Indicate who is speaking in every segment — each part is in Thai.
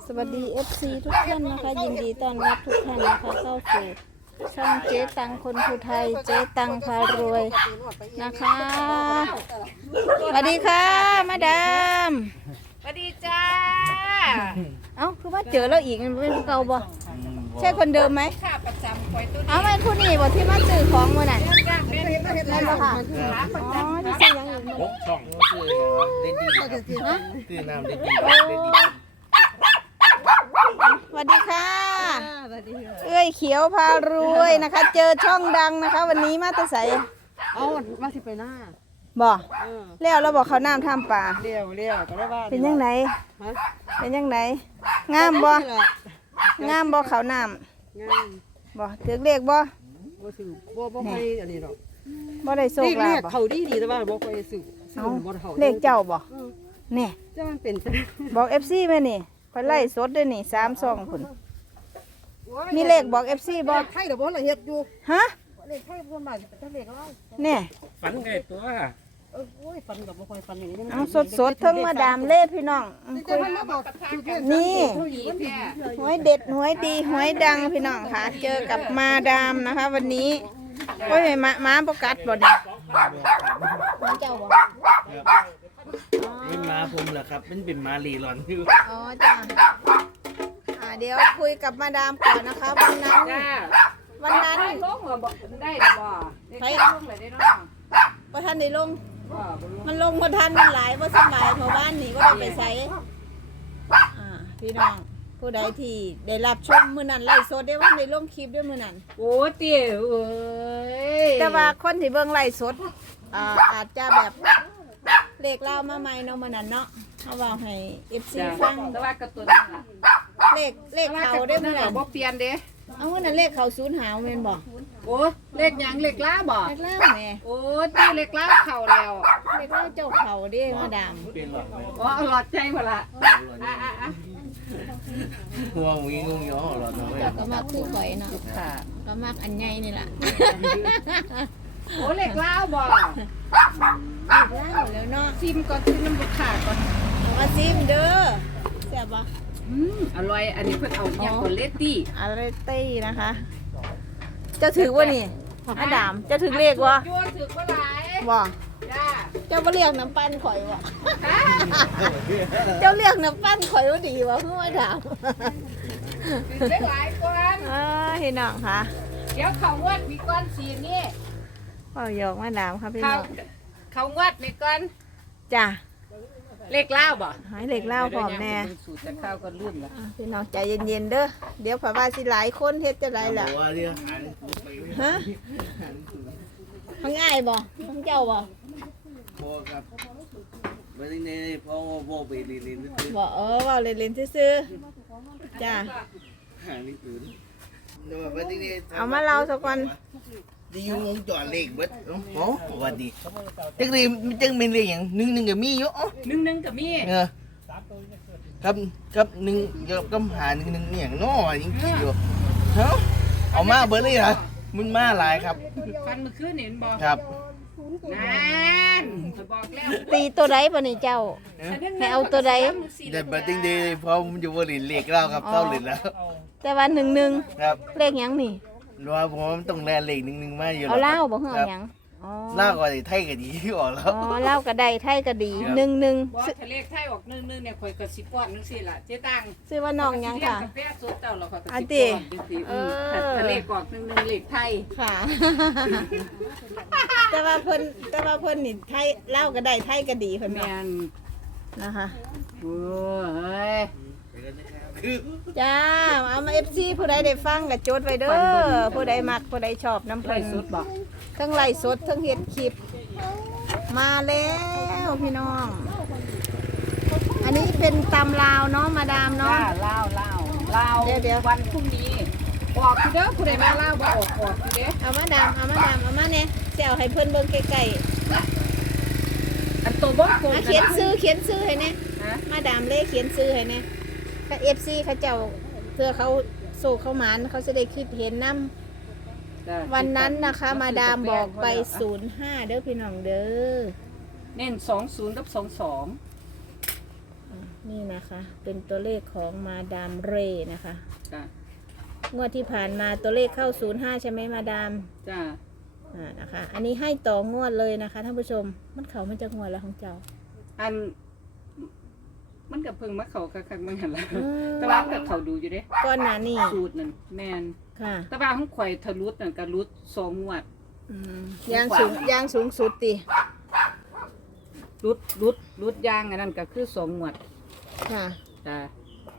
Speaker 1: สวัสดี FC ทุกท่านนะคะยินดีต้อนรับทุกท่านนะคะเข้าสู่ช่องเจ๊ตังคนภูไทยเจ๊ตังพารวยนะคะสวัสดีค่ะมาดาม
Speaker 2: สวัสดีจ้า
Speaker 1: เอ้าคือว่าเจอแล้วอีกมันเป็นผู้เก่าบ่ใช่คนเดิมไหม
Speaker 2: ข้าประจำคอยตัว
Speaker 1: เอ้าเป็นผู้นี้บ่ที่มาซื้อของมื้อนั้น
Speaker 2: จ้าเป็น
Speaker 1: นั่นบ่ค่ะอ๋อที่ซื้อยังอยู่
Speaker 3: พกช่องคือเล่นดีครับคือน้ำเล่นดีเล่นดี
Speaker 1: สวัสดีค่ะเอ้ยเขียวพารวยนะคะ เจอช่องดังนะคะ วันนี้มาแตะใส
Speaker 4: เอามาสิไปหน้า
Speaker 1: บ่แล้วเราบอกเขาน้ำทำปลา
Speaker 4: เลี้ยวก็ได้ว่า
Speaker 1: เป็นยังไง
Speaker 4: ฮะ
Speaker 1: เป็นยังไงงามบ่งามบ่เขาน้
Speaker 4: งาน
Speaker 1: ำบ่ถือเลขบ่
Speaker 4: บ่ซื้อบ่ค่อยอันนี้หรอก
Speaker 1: บ่ได้โชค
Speaker 4: เล
Speaker 1: ลา
Speaker 4: ข
Speaker 1: ภบ่
Speaker 4: เขาดีแต่ว่าบ่ค่อยซื้อ
Speaker 1: เอา
Speaker 4: บ่เขา
Speaker 1: เลขเจ้าบ่นี่
Speaker 4: จ้ามันเป็น
Speaker 1: บอก FC แม่นี่คอยไล่สดด้วยนี่3 2พุ่นมีเลขบอก FC บ่
Speaker 4: ไทยเดี๋ยวบ่ละเฮ็ดอยู่
Speaker 1: ฮะ
Speaker 4: เลขไทยบ่มาแต่เลขเรา
Speaker 1: นี่
Speaker 3: ฝันไงตัว
Speaker 4: โอ้ยฟันกับบ่ค่อยฟันอย่างนี้
Speaker 1: เอาสดๆทั้งมาดามเล่พี่น้อง
Speaker 4: แต่มันมาบอก
Speaker 1: นี่
Speaker 2: ผีแท้
Speaker 1: หวยเด็ดหวยดีหวยดังพี่น้องค่ะ เจอกับมาดามนะคะ วันนี้โอ้ยม้าประกัดบ่เนี่ยเจ้าบ่
Speaker 3: เป็นม้าผมเหรอครับเป็นม้าลีหลอนคือ
Speaker 1: อ๋อจ้าเดี๋ยวคุยกับมาดามก่อนนะคะ วันนั้น
Speaker 2: จ้า
Speaker 1: วันนั้น
Speaker 2: ได้ลงเหรอบอกได้หรือบ่ได้ลงเลยได้เนาะ
Speaker 1: ประทันได้ลง
Speaker 2: บ่บ่ลง
Speaker 1: มันลงประทันมันหลายว่าสมัยเพราะบ้านนี่ก็ได้ไปใส่พี่น้องผู้ใดที่ได้รับชมมื้อนั้นไล่สดได้ว่าได้ลงคลิปด้วยมื้อนั้น
Speaker 2: โอ้เตี๋ยวเอ้ย
Speaker 1: แต่ว่าคนที่เบิ่งไล่สดอาจจะแบบเลขเล่ามาใหม่เนาะมื้อนั้นเนาะเขาเว้าให้ FC
Speaker 2: จ้า
Speaker 1: ฟัง
Speaker 2: แต่ว่ากระตุ้นนั่นล่ะ
Speaker 1: เลขเขาได้มื้อนั้น
Speaker 2: บ่เปลี่ยนเด้
Speaker 1: เอามื้อนั้นเลขเขาศูนย์หาวแม่นบ่
Speaker 2: โอ้เลขหยังเลขล้าบ่
Speaker 1: เลขเล่าแม่
Speaker 2: โอ้ตีเลขล้าเข้าแล้ว
Speaker 1: เลขเล่าเจ้าเขาเด้มาดาม
Speaker 3: เป็นหลอนไหม
Speaker 2: อ๋อหลอดใจบ่ล่ะอ่ะ
Speaker 3: หัวงงย้อหลอนไหม
Speaker 1: ก็มักคือข่อยเนาะ
Speaker 2: ค่ะ
Speaker 1: ก็มักอันใหญ่นี่ล่ะ
Speaker 2: โอ้เลขล้าบ่
Speaker 1: เลขเล่าแล้วเนาะ
Speaker 2: ซิมก่อนซิมน้ำบุกขาก่อน
Speaker 1: มาซิมเด้อแซ่บบ่
Speaker 2: อร่อย อันนี้เพิ่นเอาอย่างก่อนเลตตี้
Speaker 1: อะไรตี้นะคะ เจ้าถือว่านี่อาดามเจ้าถือเลขวะ
Speaker 2: ยัวถือบ่หลาย
Speaker 1: บ่
Speaker 2: จ้า
Speaker 1: เจ้าบ่เรียกน้ำปั้นข่อยวะ เจ้าเรียกน้ำปั้นข่อยว่าดีวะเพื่อมาถาม
Speaker 2: ถือได้หลายก่อน
Speaker 1: พี่น้องค่ะ
Speaker 2: เดี๋ยวเขางวดมีก่อนสีนี่
Speaker 1: พ่อหยอกมาดามค่ะพี่
Speaker 2: เขา
Speaker 1: น้อง
Speaker 2: เขางวดมีก่อน
Speaker 1: จ้ะ
Speaker 2: เลขเล่าบ่
Speaker 1: หายเลขเล่าพร้อมแน่
Speaker 2: สูตรจะข้าวก็ลืมละ
Speaker 1: พี่น้องใจเย็นๆเด้อเดี๋ยวผ่าว่าสิหลายคนเฮ็ดจะไรล่ะ
Speaker 3: หัวเรียกหัน
Speaker 1: ฮะของง่ายบ่ของเจ้าบ่
Speaker 3: พอครับไม่ได้ในพ่อโบไปเรียน
Speaker 1: บ่ว่าเล่นๆซื่อๆจ้ะ
Speaker 3: หาไม่ตื่นไม่ได้
Speaker 1: เอามาเล่าสักวัน
Speaker 3: ดีอยู่งงจอดเลขเบิดโอ้สวัสดีจังเลยจังเป็นเลขอย่างนึงกับมีอยู่อ๋อ
Speaker 2: นึ่งกับมี
Speaker 3: ครับหนึ่งกับหาหนึ่งเนี่ยน้อยังกี่อยู่เฮ้าเอามาเบิดเลยเหรอมันมาหลายครับ
Speaker 2: ฟันเมื่อคืนเห็นบ่
Speaker 3: ครับ
Speaker 2: นั่นข่อยบอกแล้ว
Speaker 1: ตีตัวใดบ่นี่เจ้า ให้เอาตัวใด
Speaker 3: แต่บัดติ้งเดย์พอมันอยู่บริเลขแล้วครับเท่าเลยแล้ว
Speaker 1: แต่ว่า1
Speaker 3: ครับ
Speaker 1: เลขหยังนี่
Speaker 3: ว่าผมต้องแลเลขหนึ่งมาอยู่
Speaker 1: เอาเหล้าบ่เฮาหยังอ๋อ
Speaker 3: เล่าก็ได้ไทยก็ดีออกแล้ว
Speaker 1: อ๋อเหล้าก็ได้ไทยก็ดี
Speaker 3: ครับ
Speaker 2: บ่ทะเลขไทยออกนึ่งเนี่ยข่อยก็สิป้อนจังซี่ล่ะเจ๊ตัง
Speaker 1: ซื้อว่าน้องหยังค่ะ
Speaker 2: กาแฟสดเจ้าแล้วข่อยก็
Speaker 1: อัน
Speaker 2: สิ
Speaker 1: ติ
Speaker 2: ป้อนจังซี่ทะเลออกนึ่งเลขไทย
Speaker 1: ค่ะ แต่ว่าเพิ่นนี่ไทยเหล้าก็ได้ไทยก็ดีเพิ่น
Speaker 2: แม่
Speaker 1: ว่าน นะคะ
Speaker 2: โอ้ย
Speaker 1: จ้าเอามา FC ผู้ใดได้ฟังก็จดไว้เด้อผู้ใดมักผู้ใดชอบน้ำ
Speaker 2: ไล่
Speaker 1: เพิ่น
Speaker 2: สดบ่
Speaker 1: ทั้งไลฟ์สดทั้งเฮ็ดคลิป มาแล้วพี่น้อง อันนี้เป็นตำลาวเนาะมาดามเนาะ
Speaker 2: เล่าเดี๋ยววันพรุ่งนี้ออกคือเด้อผู้ใดมาเล่าบ่ออกคือเด้อ
Speaker 1: เอามาดามเอามาเนี่ยเสี่ยวให้เพิ่นเบิ่งใกล้
Speaker 2: อันโตบ่โก
Speaker 1: ๆ
Speaker 2: ง
Speaker 1: เขียนซื้อให้แน่
Speaker 2: ฮะ
Speaker 1: มาดามเลยเขียนซื้อให้แน่ถ้า FC เขาเจ้าเพื่อเขาโซเข้าหมานเขาจะได้คิดเห็นนํวันนั้นนะคะ มาดามบอกไป05เด้อพี่น้องเด้อ
Speaker 2: เน้น20กับ22
Speaker 1: นี่นะคะ เป็นตัวเลขของมาดามเร่นะคะ
Speaker 2: จ้ะ
Speaker 1: งวดที่ผ่านมาตัวเลขเข้า05ใช่ไหมมาดาม
Speaker 2: จ้ะ
Speaker 1: นะคะ อันนี้ให้ต่องวดเลยนะคะท่านผู้ชมมันเขามันจะงวดแล้วของเจ้า
Speaker 2: อันมันกับเพิ่งมาเขาคักๆมันหันละ
Speaker 1: อืม
Speaker 2: แต่ว่ากับเขาดูอยู่เด้
Speaker 1: ก้อนหนานี่
Speaker 2: สูตรนั่นแมน
Speaker 1: ค่ะ
Speaker 2: แต่ว่าของข่อยทะลุนั่นก็รุด2งวด
Speaker 1: ยางสูงสุดติ
Speaker 2: รุดยางอันนั้นก็คือ2งวด
Speaker 1: ค่ะ
Speaker 2: จ้ะ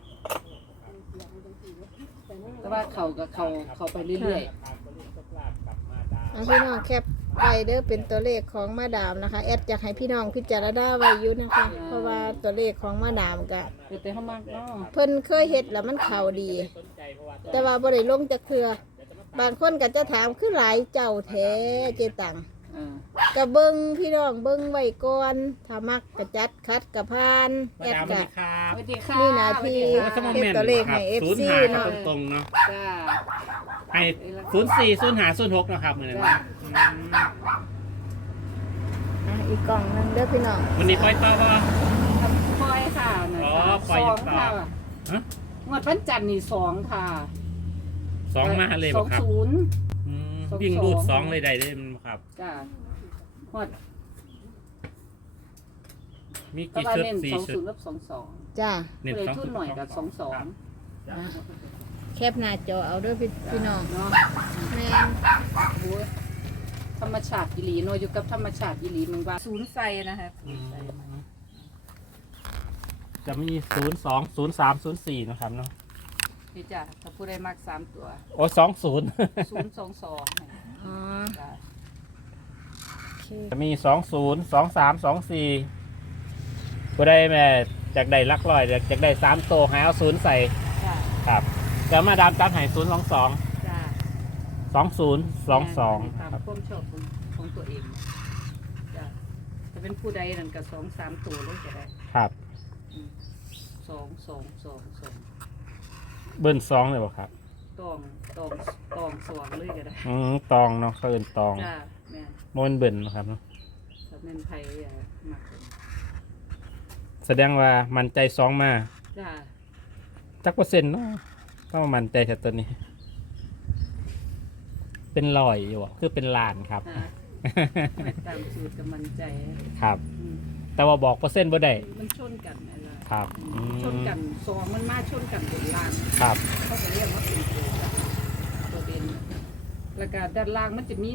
Speaker 2: แต่ว่าเขาก็เขาไปเรื่อย
Speaker 1: เอาพี่น้องแคปไว้เด้อเป็นตัวเลขของมาดามนะคะแอดอยากให้พี่น้องพิจารณาไว้อยู่นะคะ เพราะว่าตัวเลขของมาดามกะ
Speaker 2: ๆแต่เฮามากเนาะ
Speaker 1: เพิ่นเคยเฮ็ดแล้วมันเข้าดี แต่ว่าบ่ได้ลงจักเทื่อบางคนก็จะถามคือหลายเจ้าแท้เจตัง ก็เบิ่งพี่น้องเบิ่งไว้ก่อนถ้ามักก็จัดคัดก็ผ่านแอดก็
Speaker 2: สวัสดีค่ะ
Speaker 1: นี่หน้าที่ เฮ็ดตัวเลขให้ FC เนาะ
Speaker 5: ตรงๆเนาะ
Speaker 2: จ้า
Speaker 5: ให้040506นะครับเหมือนนั้น
Speaker 2: จ้า
Speaker 1: อีกกล่องหนึงเด้อพี่น้อง
Speaker 5: วันนี้ปล่อยต่อบ่
Speaker 2: ปล่อยค่ะนั่น
Speaker 5: อ๋อ
Speaker 2: ค่ะ
Speaker 5: ปล่อย
Speaker 2: สอง
Speaker 5: ต่อ
Speaker 2: ค่ะ
Speaker 5: ฮะ
Speaker 2: งวดวันจันทร์นี่2ค่ะ
Speaker 5: 2มาเลยบ่ครับ
Speaker 2: 20
Speaker 5: อืม
Speaker 2: สอง
Speaker 5: วิ่งรูด
Speaker 2: สอง
Speaker 5: 2เลยได้เลยมันครับ
Speaker 2: จ้าฮอด
Speaker 5: มี
Speaker 2: แต่
Speaker 5: กี่
Speaker 2: ว่า
Speaker 5: ชุด
Speaker 2: เน้น
Speaker 5: 4ชุด
Speaker 2: 20กับ22
Speaker 1: จ้า
Speaker 5: เน้น
Speaker 2: เลย
Speaker 5: 2
Speaker 2: ทุ
Speaker 5: ชุ
Speaker 2: น
Speaker 5: ด
Speaker 2: หน่อยกับ
Speaker 5: ครับ
Speaker 2: 22
Speaker 1: แคปหน้าจอเอาเด้อพี่น้อง
Speaker 2: เนาะ
Speaker 1: แม่น
Speaker 2: โอ้ยธรรมชาติอีหลีเนาะอยู่กับธรรมชาติอีหลีมันว่าศูนย์ใส่นะคะ
Speaker 5: อืมจะมี02 03 04นะครับเนาะ
Speaker 2: นี่จ้ะถ้าผู้ใดมัก3ตัว
Speaker 5: โอ้20
Speaker 2: 022
Speaker 1: อ๋อ
Speaker 2: จ้ะ
Speaker 1: โอเค
Speaker 5: จะมี20 23 24บ่ได้แม่จากได้หลักร้อยจากได้3โตวให้เอา0ใส่
Speaker 2: จ้ะ
Speaker 5: ครับแล้วมาดามตัดให้022
Speaker 2: จ้ะ
Speaker 5: 2022
Speaker 2: ตาม
Speaker 5: ครับ
Speaker 2: ความชอบของตัวเองจ้ะถ้าเป็นผู้ใดนั่นก็2-3ตัวเลยก็ได้
Speaker 5: ครับ
Speaker 2: 2
Speaker 5: เบิ้ล2เลยบ่ครับ
Speaker 2: ตองสองเลยก็ได้
Speaker 5: ตองเนาะเขาเอิ้นตอง
Speaker 2: จ้ะแม่น
Speaker 5: โมนเบิ้ลนะครับเนาะ
Speaker 2: ถ้าแม่นไผมัก
Speaker 5: แสดงว่ามันใจ2มา
Speaker 2: จ้ะ
Speaker 5: จักเปอร์เซ็นต์เนาะต้องมันใจแค่ตัวนี้ เป็นลอยอยู่บ่คือเป็นล้านครับ
Speaker 2: จ้ะตามสูตรกับมันใจ
Speaker 5: ครับ
Speaker 2: อืม
Speaker 5: แต่ว่าบอกเปอร์เซ็นต์บ่ได้
Speaker 2: มันชนกันอะไร
Speaker 5: ครับอืม
Speaker 2: ชนกันสองมันมาชนกันบนล่าง
Speaker 5: ครับ
Speaker 2: เขาจะเรียกว่าเป็นตัวเด่นแล้วก็ด้านล่างมันจะมี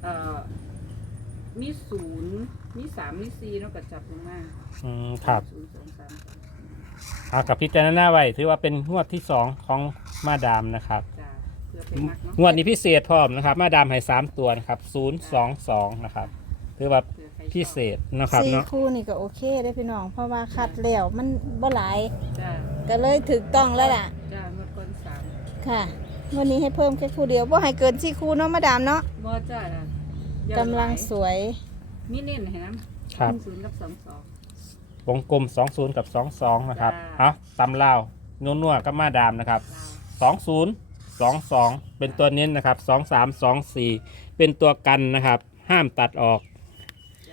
Speaker 2: มี0มี3มี4แล้วก็จับลงมา
Speaker 5: ครับ
Speaker 2: 0 2 3
Speaker 5: เอากับพิจารณาไว้ถือว่าเป็นงวดที่2ของมาดามนะครับ
Speaker 2: จ้าเพื่อไปมักเนาะ
Speaker 5: งวดนี้พิเศษพร้อมนะครับ มาดามให้3ตัวนะครับ022นะครับถือว่า
Speaker 2: เพื่อใครชอบ
Speaker 5: พิเศษนะครับ
Speaker 1: สี่
Speaker 5: เนาะ
Speaker 1: คู่นี่ก็โอเคได้อพี่น้อง เพราะว่าคัดแล้วมันบ่หลาย
Speaker 2: จ้า
Speaker 1: ก็เลยถูกต้องแล้วล่ะ
Speaker 2: จ้าเมื่อก่อน3
Speaker 1: ค่ะ วันนี้ให้เพิ่มแค่คู่เดียวบ่ให้เกิน4คู่เนาะมาดามเนาะ
Speaker 2: บ่จ้าน่ะ
Speaker 1: กำลังสวย
Speaker 2: มีเน้นให้นำ
Speaker 5: ครับ
Speaker 2: 0กับ22
Speaker 5: วงกลม20กับ22นะครับ
Speaker 2: จ้า
Speaker 5: เอาตำลาวนัวๆกับมาดามนะครับ
Speaker 2: ลาว
Speaker 5: 2022เป็นตัวเน้นนะครับ2324เป็นตัวกันนะครับ ห้ามตัดออก
Speaker 2: จ้า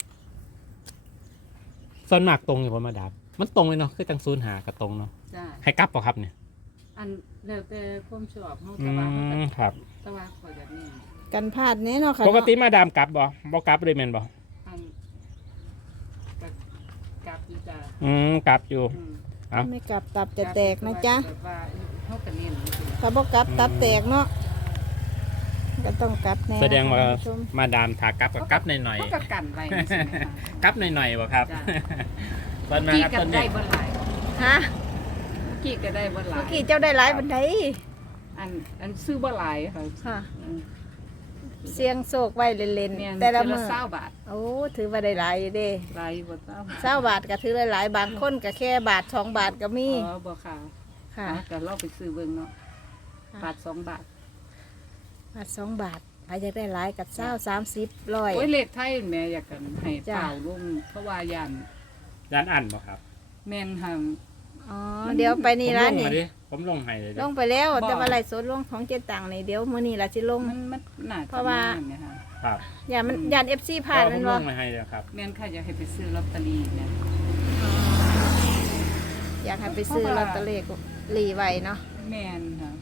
Speaker 5: ส่วนมากตรงอยู่บนมาดามมันตรงเลยเนาะคือจังศูนย์หากับตรงเนาะ
Speaker 2: จ้า
Speaker 5: ให้กลับเปล่าครับเนี่ย
Speaker 2: อันแล้วแต่ความชอบเฮา
Speaker 5: อื
Speaker 2: แต่ว่าเฮาก็
Speaker 5: มครับ
Speaker 2: แต่ว่าขอยแบบนี้
Speaker 1: กันพลาดแน่เนาะค่ะ
Speaker 5: ปกติ
Speaker 1: เนาะ
Speaker 5: มาดามกลับบ่กลับเลยแม่นบ่
Speaker 2: อันกับกับอีจ้าก
Speaker 5: ลับอยู่
Speaker 2: อืม
Speaker 5: เอ้า
Speaker 1: ไม่กลับตับจะแตกนะจ๊ะ
Speaker 2: แบบว่าเฮาก็เน้น
Speaker 1: ถ้าบ่กลับตับแตกเนาะก็ต้องกลับแน่
Speaker 5: แสดงว่า
Speaker 1: ท่นผู้ชม
Speaker 5: มาดามถากลับกับกลับหน่อย
Speaker 2: เขาก็กันไว้จังซี่นะคะ
Speaker 5: ๆกลับหน่อยๆบ่ครับ
Speaker 2: จ้ะ
Speaker 5: ตอนมา
Speaker 2: กี่
Speaker 5: ครับ
Speaker 2: กั
Speaker 5: ต้
Speaker 2: น
Speaker 5: น
Speaker 2: ได้
Speaker 5: นี้
Speaker 2: บ่หลาย
Speaker 1: ฮะ
Speaker 2: กี่ก็ได้บ่หลา
Speaker 1: เมื่อย กี้เจ้าได้หลายบันได
Speaker 2: อันซื้อบ่หลายค่ะ
Speaker 1: ค่ะ
Speaker 2: อืม
Speaker 1: เสียงโศกไว้เล่น
Speaker 2: แม่น
Speaker 1: ๆแต่ละ
Speaker 2: เทื่
Speaker 1: มื้อ
Speaker 2: 20บาท
Speaker 1: โอ้ถือว่าได้หลายอยู่เด้
Speaker 2: หลายบ่เจ้า
Speaker 1: 20 บาทก็ถือได้หลายบางคนก็แค่บาท2 บาทก็มี
Speaker 2: อ๋อบ่ค่ะ
Speaker 1: ค่ะ
Speaker 2: ก็เราไปซื้อเบิ่งเนาะ
Speaker 1: ค่ะ
Speaker 2: บาท2บาท
Speaker 1: บาท2 บาทใครอยากได้หลายกับ20 30 100
Speaker 2: โอ้ยเลขไทยแม่อยากกันให้
Speaker 1: จ้ะ
Speaker 2: เปล่าลงเพราะว่าย่าน
Speaker 5: ด้านอันบ่ครับ
Speaker 2: แม่นหัง
Speaker 1: อ๋อเดี๋ยวไปนี่ร้านนี่
Speaker 5: ผมลงให้เลย
Speaker 1: ลงไปแล้ว
Speaker 2: บ่
Speaker 1: แต่ว่าไลฟ์สดลงของเจตังนี่เดี๋ยวมื้อนี้ล่ะสิลง
Speaker 2: มันน่าจะ
Speaker 1: เพราะว่า
Speaker 2: แม่นเนี่ยค่ะ
Speaker 5: ครับ
Speaker 1: อย่ามันย่าน FC ผ่าน
Speaker 5: ผ
Speaker 1: มัน
Speaker 5: ม
Speaker 1: บ่
Speaker 5: ลงให้เลยครับ
Speaker 2: แม่นค่ะอยากให้ไปซื้อลอตเตอรี่เนี่ย
Speaker 1: กากให้ไปซื้อลอตเตอรี่ไว้เนาะ
Speaker 2: แม่นค่ะ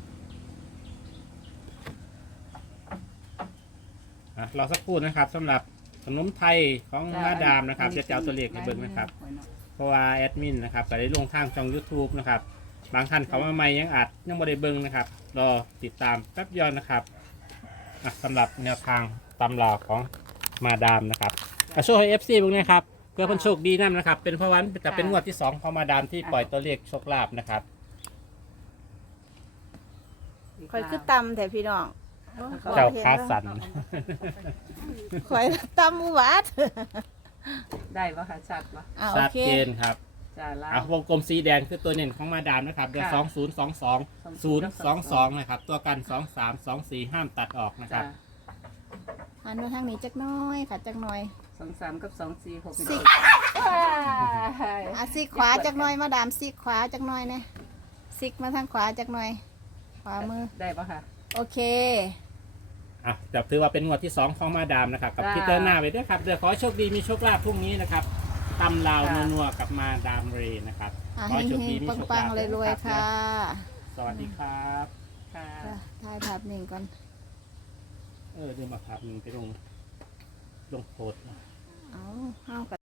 Speaker 5: รอสักครู่นะครับสำหรับขนมไทยของมาดามนะครับจะเอาตัวเลขให้เบิ่งนะครับเพราะว่าแอดมินนะครับก็ได้ลงทางช่อง YouTube นะครับบางท่านเขามาใหม่ยังอาจยังไม่ได้เบิ่งนะครับรอติดตามแป๊บเดียวนะครับสำหรับแนวทางตำราของมาดามนะครับโชว์ให้ FC เบิ่งนะครับเพื่อเพิ่นโชคดีนั่นนะครับเป็นเพราะวันจะเป็นงวดที่2ของมาดามที่ปล่อยตัวเลขโชคลาภนะครับ
Speaker 1: คอยคือตำแต่พี่น้อง
Speaker 5: เจ้าค้าสัน
Speaker 1: คอยตำอุบัติ
Speaker 2: ได้ปะคะชัดปะ
Speaker 1: โอ
Speaker 5: ชัด
Speaker 1: เค
Speaker 5: เจนครับ
Speaker 2: จ้าลาว
Speaker 5: วงกลมสีแดงคือตัวเน่นของมาดามนะครับเดี๋ยว
Speaker 2: ค่ะ
Speaker 5: 2022 นะครับตัวกัน 2324 ห้ามตัดออกนะค
Speaker 2: จ้า
Speaker 5: รับ
Speaker 1: หันมาทางนี้จักหน้อยค่ะจักหน่อย
Speaker 2: 23 กับ 24 6
Speaker 1: สิซีกขวาจักหน่อยมาดามซีกขวาจักหน่อยนะซิกมาทางขวาจักหน่อย ขวามือ
Speaker 2: ได้ปะคะ
Speaker 1: โอเค
Speaker 5: จับถือว่าเป็นงวดที่ 2 ของมาดามนะครับกับ
Speaker 2: จ้า
Speaker 5: พิเตอร์หน้าไปด้วยครับเดี๋ยวขอให้โชคดีมีโชคลาภพรุ่งนี้นะครับตำลาวนัวๆกับมาดามเรย์นะครับ
Speaker 1: อ่ะ
Speaker 5: ขอให้
Speaker 1: เฮ
Speaker 5: โชคดี
Speaker 1: ง
Speaker 5: มี
Speaker 1: ๆ
Speaker 5: โชค
Speaker 1: ปั
Speaker 5: ลาง ภ
Speaker 1: ๆรวยๆค่ะ
Speaker 5: สวัสดีครับ
Speaker 2: ค่ะ
Speaker 1: ถ่ายภาพนิ่งก่อน
Speaker 5: เดี๋ยวมาครับมันไปลงโพสต์
Speaker 1: เอา